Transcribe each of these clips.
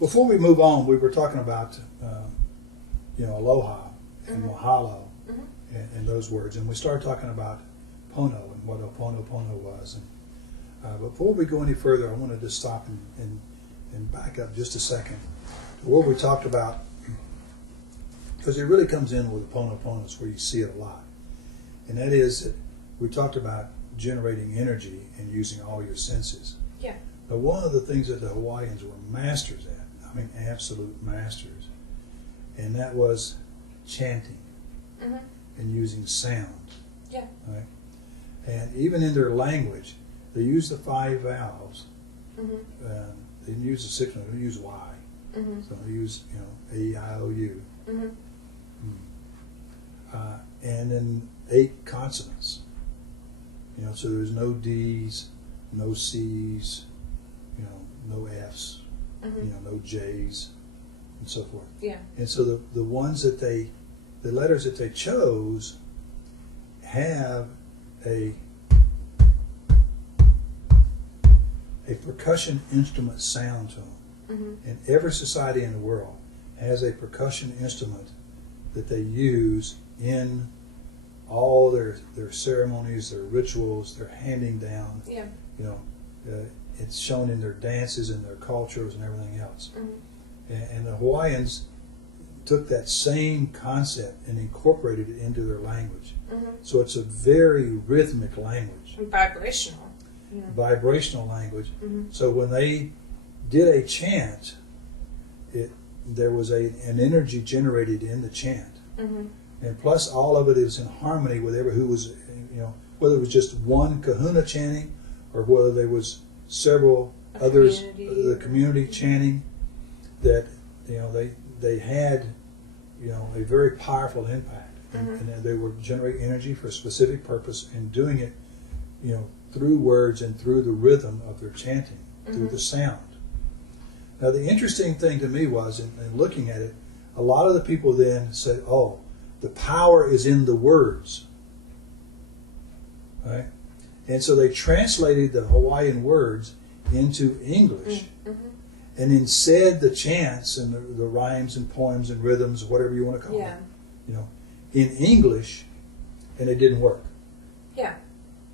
before we move on, we were talking about aloha and mahalo and those words, and we started talking about pono and what pono was. And before we go any further, I wanted to stop and back up just a second to what we talked about, because it really comes in with the pono is where you see it a lot, and that is that we talked about generating energy and using all your senses. Yeah. But one of the things that the Hawaiians were masters at, I mean absolute masters, and that was chanting and using sound. Yeah. Right? And even in their language, they use the 5 vowels. They didn't use the 6 ones. They use Y. So they use A, E, I, O, U. And then 8 consonants. So there's no D's, no C's, no F's, no J's, and so forth. Yeah. And so the ones that the letters that they chose have a percussion instrument sound to them. And every society in the world has a percussion instrument that they use in all their ceremonies, their rituals, their handing down. Yeah. It's shown in their dances and their cultures and everything else. And the Hawaiians took that same concept and incorporated it into their language. So it's a very rhythmic language. And vibrational. Vibrational language. So when they did a chant, there was an energy generated in the chant. And plus all of it is in harmony with who was, whether it was just one kahuna chanting or whether there was several others, the community chanting, that they had a very powerful impact, and they would generate energy for a specific purpose, and doing it through words and through the rhythm of their chanting, through the sound. Now the interesting thing to me was, in looking at it, a lot of the people then said, oh, the power is in the words, right? And so they translated the Hawaiian words into English, and then said the chants and the rhymes and poems and rhythms, whatever you want to call them, in English, and it didn't work. Yeah,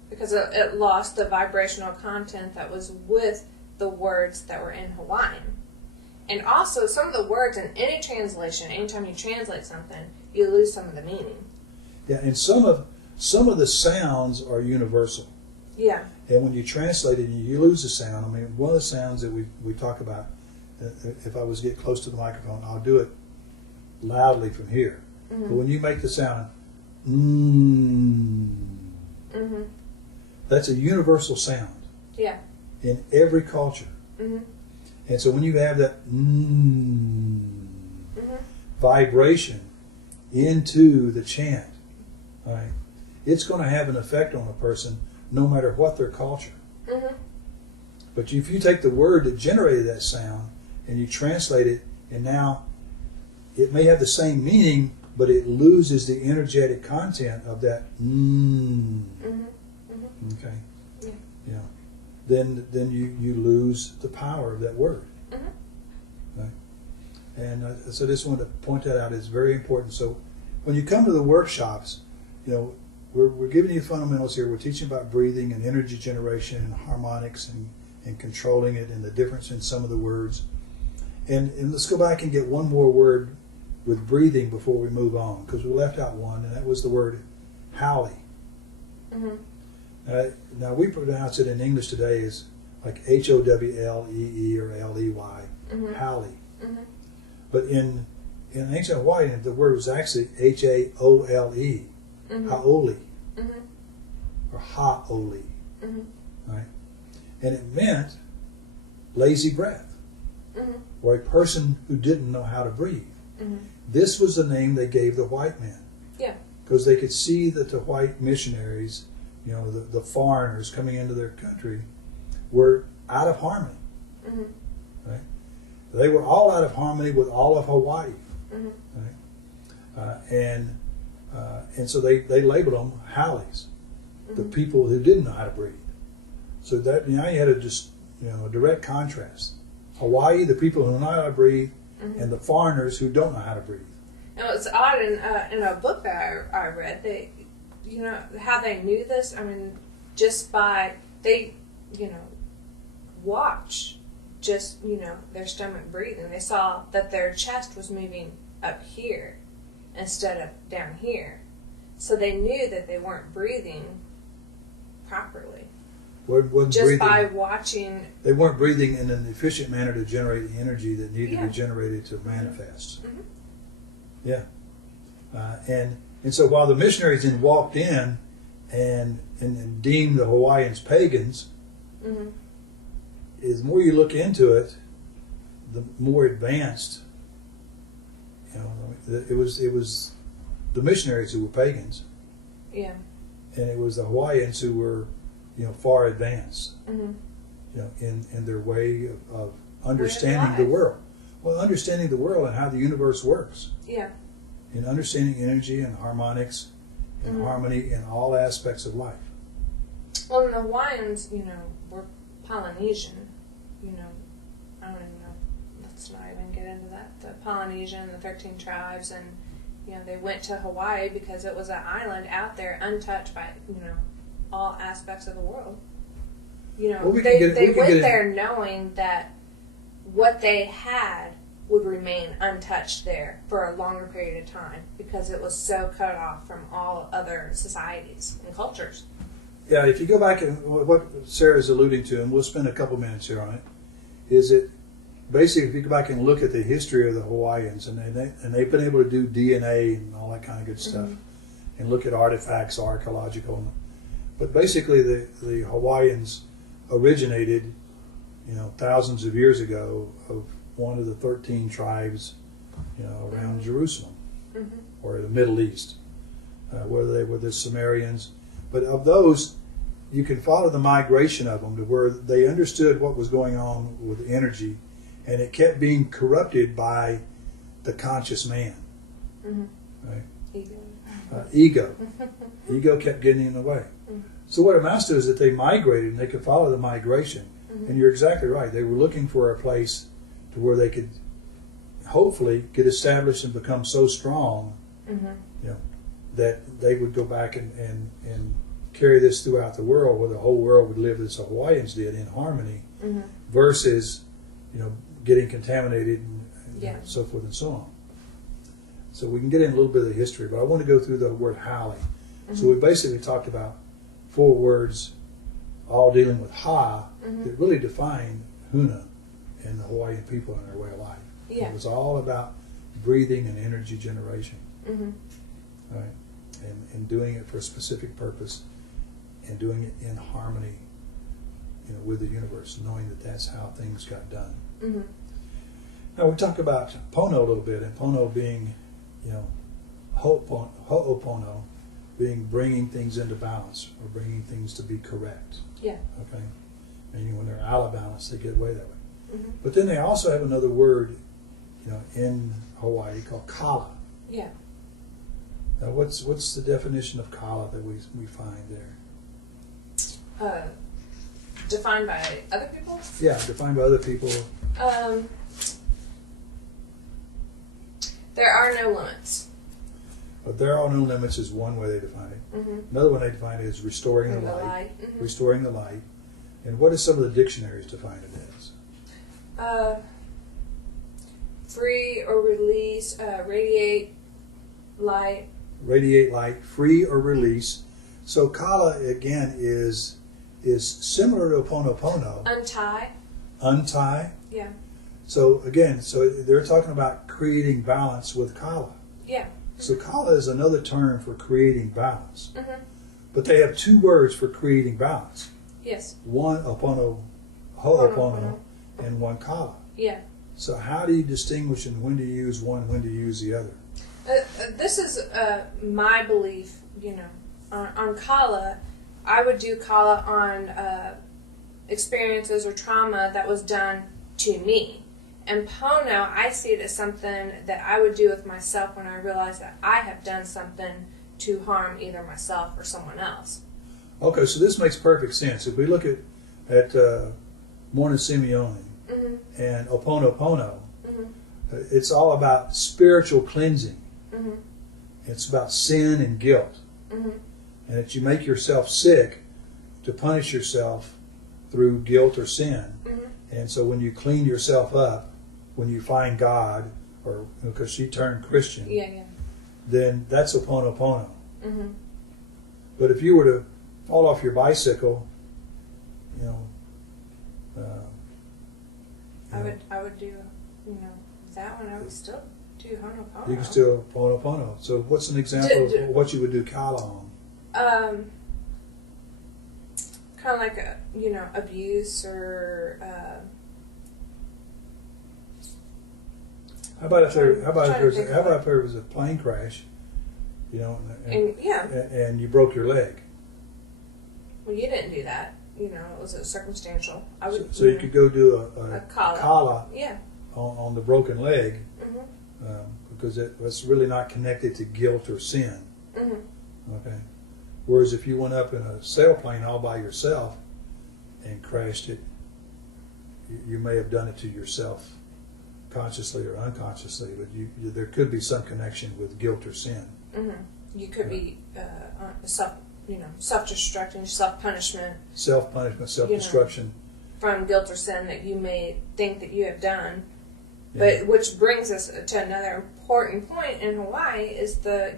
because it lost the vibrational content that was with the words that were in Hawaiian. And also, some of the words in any translation, anytime you translate something, you lose some of the meaning. Yeah, and some of the sounds are universal. Yeah. And when you translate it, you lose the sound. I mean, one of the sounds that we talk about, if I was to get close to the microphone, I'll do it loudly from here. But when you make the sound, that's a universal sound. Yeah. In every culture. And so when you have that vibration into the chant, right, it's going to have an effect on a person no matter what their culture. But if you take the word that generated that sound and you translate it, and now it may have the same meaning, but it loses the energetic content of that okay. Yeah. Then you lose the power of that word. Right? And so I just wanted to point that out. It's very important. So when you come to the workshops, we're giving you fundamentals here. We're teaching about breathing and energy generation and harmonics and controlling it and the difference in some of the words. And let's go back and get one more word with breathing before we move on, because we left out one, and that was the word howley. Now we pronounce it in English today as like Howlee or Ley, howley. But in ancient Hawaiian, the word was actually Haole, haole, or haole, right? And it meant lazy breath, or a person who didn't know how to breathe. This was the name they gave the white men. Yeah. Because they could see that the white missionaries, the foreigners coming into their country, were out of harmony. Right? They were all out of harmony with all of Hawaii. Right? And so they labeled them howlies, the people who didn't know how to breathe. So that now you had a direct contrast. Hawaii, the people who know how to breathe, and the foreigners who don't know how to breathe. Now, it's odd in a book that I read, they, you know, how they knew this. I mean, just by they, you know, watch just, you know, their stomach breathing. They saw that their chest was moving up here instead of down here, so they knew that they weren't breathing properly. Just breathing, by watching. They weren't breathing in an efficient manner to generate the energy that needed to be generated to manifest. Mm-hmm. Yeah. And so while the missionaries then walked in and deemed the Hawaiians pagans, the more you look into it, the more advanced, you know, it was the missionaries who were pagans. Yeah. And it was the Hawaiians who were, you know, far advanced, you know, in their way of understanding the world. Well, understanding the world and how the universe works. Yeah. And understanding energy and harmonics and harmony in all aspects of life. Well, and the Hawaiians, you know, were Polynesian. You know, I don't even know. Let's not even get into that. The Polynesian, the 13 tribes, and, you know, they went to Hawaii because it was an island out there untouched by, you know, all aspects of the world. You know, well, they went there knowing that what they had would remain untouched there for a longer period of time because it was so cut off from all other societies and cultures. Yeah, if you go back and what Sarah's alluding to, and we'll spend a couple minutes here on it, is that basically if you go back and look at the history of the Hawaiians, and they've been able to do DNA and all that kind of good stuff, and look at artifacts, archaeological, but basically the Hawaiians originated, you know, thousands of years ago of one of the 13 tribes, you know, around Jerusalem or the Middle East, whether they were the Sumerians. But of those, you can follow the migration of them to where they understood what was going on with energy, and it kept being corrupted by the conscious man. Right? Ego. Ego kept getting in the way. So what it amounts to is that they migrated, and they could follow the migration. And you're exactly right. They were looking for a place to where they could hopefully get established and become so strong, you know, that they would go back and carry this throughout the world, where the whole world would live as the Hawaiians did, in harmony, versus, you know, getting contaminated and so forth and so on. So we can get in a little bit of the history, but I want to go through the word Hale. So we basically talked about 4 words, all dealing with Ha, that really define Huna and the Hawaiian people and their way of life. It was all about breathing and energy generation, right? And doing it for a specific purpose, and doing it in harmony, you know, with the universe, knowing that that's how things got done. Now we talk about Pono a little bit, and Pono being, you know, Ho'opono being bringing things into balance or bringing things to be correct. Yeah. Okay. Meaning when they're out of balance, they get away that way. But then they also have another word, you know, in Hawaii called kala. Yeah. Now, what's the definition of kala that we find there? Defined by other people? Yeah, defined by other people. There are no limits. But there are no limits is one way they define it. Another one they define it is restoring the light. Restoring the light. And what does some of the dictionaries define it as? Free or release, radiate light. Radiate light, free or release. So kala again is similar to Ho'oponopono. Untie. Untie. Yeah. So again, they're talking about creating balance with kala. Yeah. So kala is another term for creating balance. But they have 2 words for creating balance. Yes. One Ho'opono and one kala. Yeah. So how do you distinguish, and when do you use one, when do you use the other? This is my belief, you know. On kala, I would do kala on experiences or trauma that was done to me. And Pono, I see it as something that I would do with myself when I realize that I have done something to harm either myself or someone else. Okay, so this makes perfect sense. If we look at Morning Simeone, and Ho'oponopono, it's all about spiritual cleansing. It's about sin and guilt. And that you make yourself sick to punish yourself through guilt or sin. And so when you clean yourself up, when you find God, or because she turned Christian, then that's Ho'oponopono. But if you were to fall off your bicycle, I would do, that one. I would still do Ho'oponopono. You can still Ho'oponopono. So what's an example of what you would do Kala on? Kind of like abuse or. How about if there was a plane crash, and you broke your leg? Well, you didn't do that. It was circumstantial. I would. So you could go do a Kala. Yeah. On the broken leg, because it's really not connected to guilt or sin. Okay. Whereas if you went up in a sailplane all by yourself and crashed it, you may have done it to yourself, consciously or unconsciously. But there could be some connection with guilt or sin. You could be self-destructing, self-punishment. Self-punishment, self-destruction. From guilt or sin that you may think that you have done. But which brings us to another important point in Hawaii is the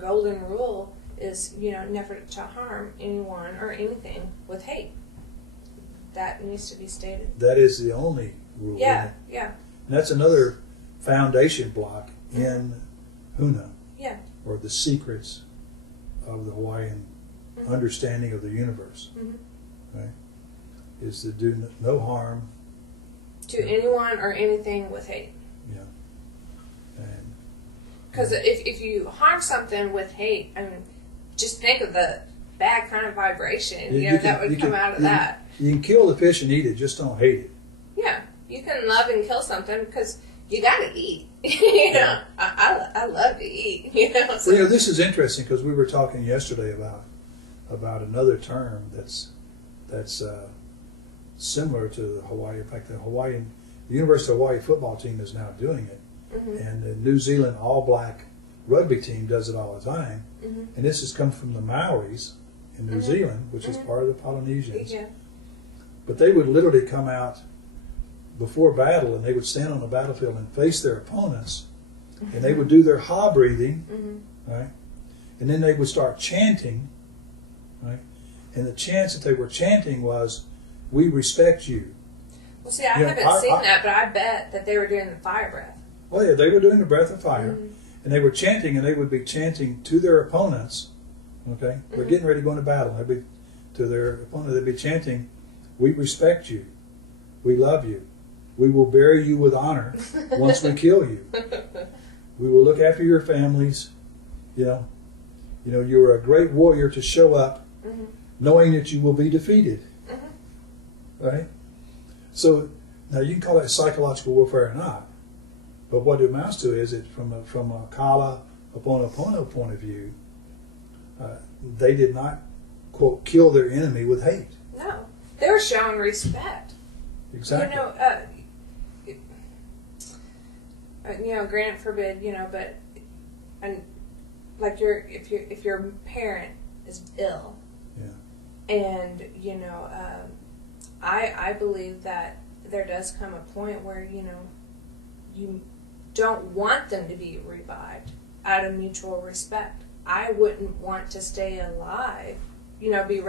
golden rule is, never to harm anyone or anything with hate. That needs to be stated. That is the only rule. Yeah. And that's another foundation block in Huna. Yeah. Or the secrets of the Hawaiian understanding of the universe. Right? Is to do no harm to anyone or anything with hate. Yeah. And because if you harm something with hate, I mean, just think of the bad kind of vibration that would come out of that. You can kill the fish and eat it, just don't hate it. Yeah, you can love and kill something because you got to eat. I love to eat. So. Well, this is interesting because we were talking yesterday about another term that's similar to the Hawaii. In fact, the University of Hawaii football team is now doing it, and the New Zealand All Black rugby team does it all the time. And this has come from the Maoris in New Zealand, which is part of the Polynesians. Yeah. But they would literally come out before battle, and they would stand on the battlefield and face their opponents, and they would do their ha breathing, right? And then they would start chanting, right? And the chants that they were chanting was, "We respect you." Well, see, I haven't seen that, but I bet that they were doing the fire breath. Well, yeah, they were doing the breath of fire, and they were chanting, and they would be chanting to their opponents. Okay, they're getting ready to go into battle. They'd be to their opponent. They'd be chanting, "We respect you. We love you. We will bury you with honor once we kill you. We will look after your families. You are a great warrior to show up, knowing that you will be defeated." Right? So now you can call that psychological warfare or not, but what it amounts to is it from a Kala Ho'oponopono point of view, they did not, quote, kill their enemy with hate. No, they were showing respect. Exactly. Granted forbid, but like if your parent is ill, and I believe that there does come a point where you don't want them to be revived out of mutual respect. I wouldn't want to stay alive, be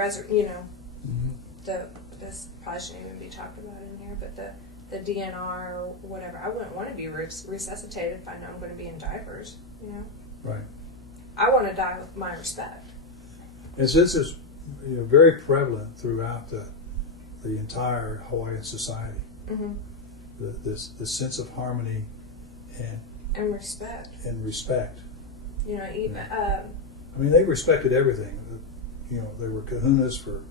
this probably shouldn't even be talked about in here, but the DNR or whatever, I wouldn't want to be resuscitated if I know I'm going to be in diapers, Right. I want to die with my respect. And so this is very prevalent throughout the entire Hawaiian society. This sense of harmony and respect. Even I mean, they respected everything. They were kahunas for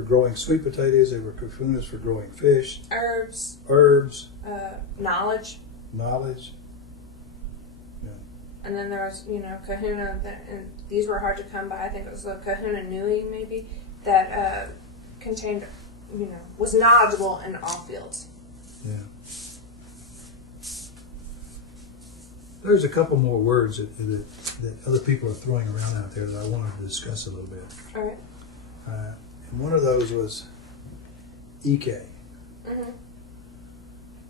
growing sweet potatoes. They were kahunas for growing fish, herbs, knowledge. Yeah. And then there was kahuna, and these were hard to come by. I think it was the kahuna nui maybe that contained was knowledgeable in all fields. Yeah. There's a couple more words that other people are throwing around out there that I wanted to discuss a little bit. All right. And one of those was EK. Mm-hmm.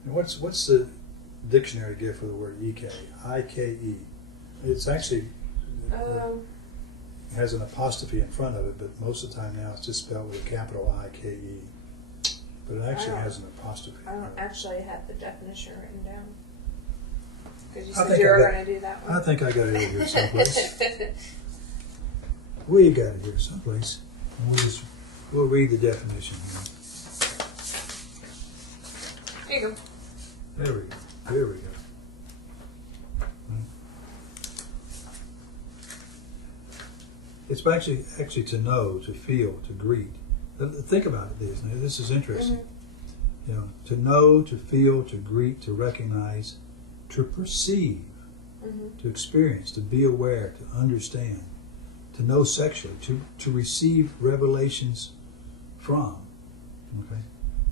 And what's the dictionary give for the word EK? I-K-E. It's actually has an apostrophe in front of it, but most of the time now it's just spelled with a capital I-K-E. But it actually has an apostrophe. I don't actually have the definition written down. Because you said you were going to do that one. I think I got it here someplace. We got it here someplace. And we'll read the definition here. Here you go. There we go. There we go. It's actually to know, to feel, to greet. Think about it, this is interesting. Mm-hmm. You know, to know, to feel, to greet, to recognize, to perceive, mm-hmm. to experience, to be aware, to understand, to know sexually, to receive revelations from, okay,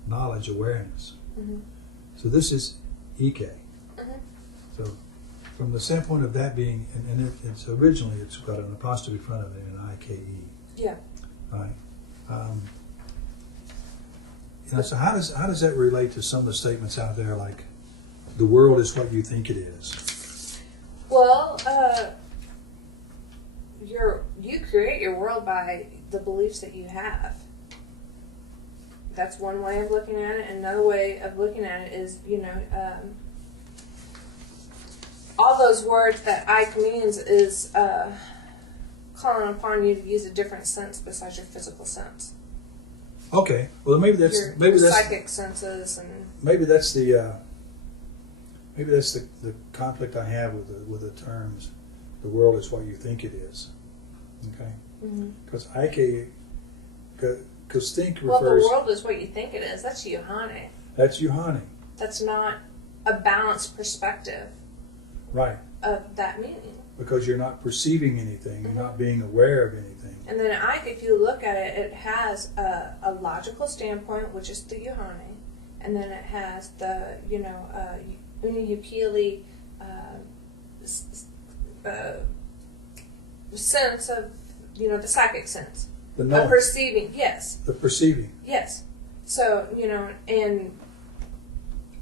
knowledge, awareness. Mm-hmm. So this is EK. Mm-hmm. So from the standpoint of that being, and it's originally it's got an apostrophe in front of it, an I-K-E. Yeah. Right. You know, so how does that relate to some of the statements out there like, the world is what you think it is? Well, you create your world by the beliefs that you have. That's one way of looking at it. Another way of looking at it is, you know, all those words that Ike means is calling upon you to use a different sense besides your physical sense. Okay. Well, maybe that's your psychic senses and maybe that's the conflict I have with the terms. The world is what you think it is. Okay. Because because think refers. Well, the world is what you think it is. That's Yohane. That's Yohane. That's not a balanced perspective. Right. Of that meaning. Because you're not perceiving anything. You're not being aware of anything. And then Ike, if you look at it, it has a logical standpoint, which is the Yohane, and then it has the, you know, Uniyupili sense of, you know, the psychic sense. The knowing. Perceiving, yes. The perceiving. Yes. So, you know, and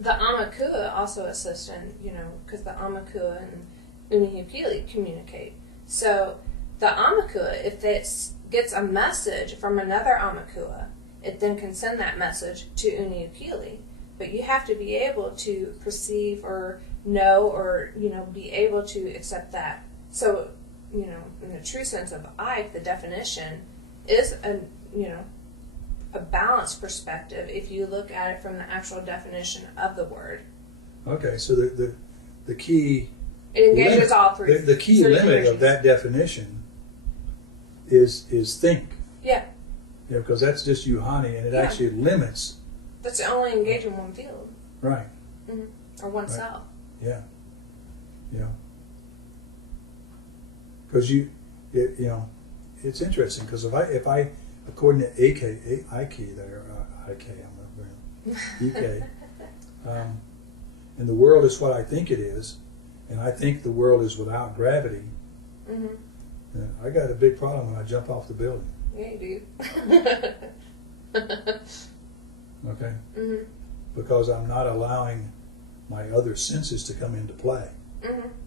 the Amakua also assist in, you know, because the Amakua and Uniyupili communicate. So the Amakua, if it gets a message from another Amakua, it then can send that message to Uniyupili. But you have to be able to perceive or know or, you know, be able to accept that. So, you know, in the true sense of Ike, the definition is a, you know, a balanced perspective if you look at it from the actual definition of the word. Okay, so the key... It engages all three. The key limit of that definition is think. Yeah. You know, because that's just Yohane, and it actually limits. That's only engage in one field. Right. Mm-hmm. Or oneself. Right. Yeah. You know. Because you know, it's interesting because if I according to Ike there, EK, and the world is what I think it is, and I think the world is without gravity. Mm-hmm. I got a big problem when I jump off the building. Yeah, you do. Okay? Mm-hmm. Because I'm not allowing my other senses to come into play. Mm-hmm.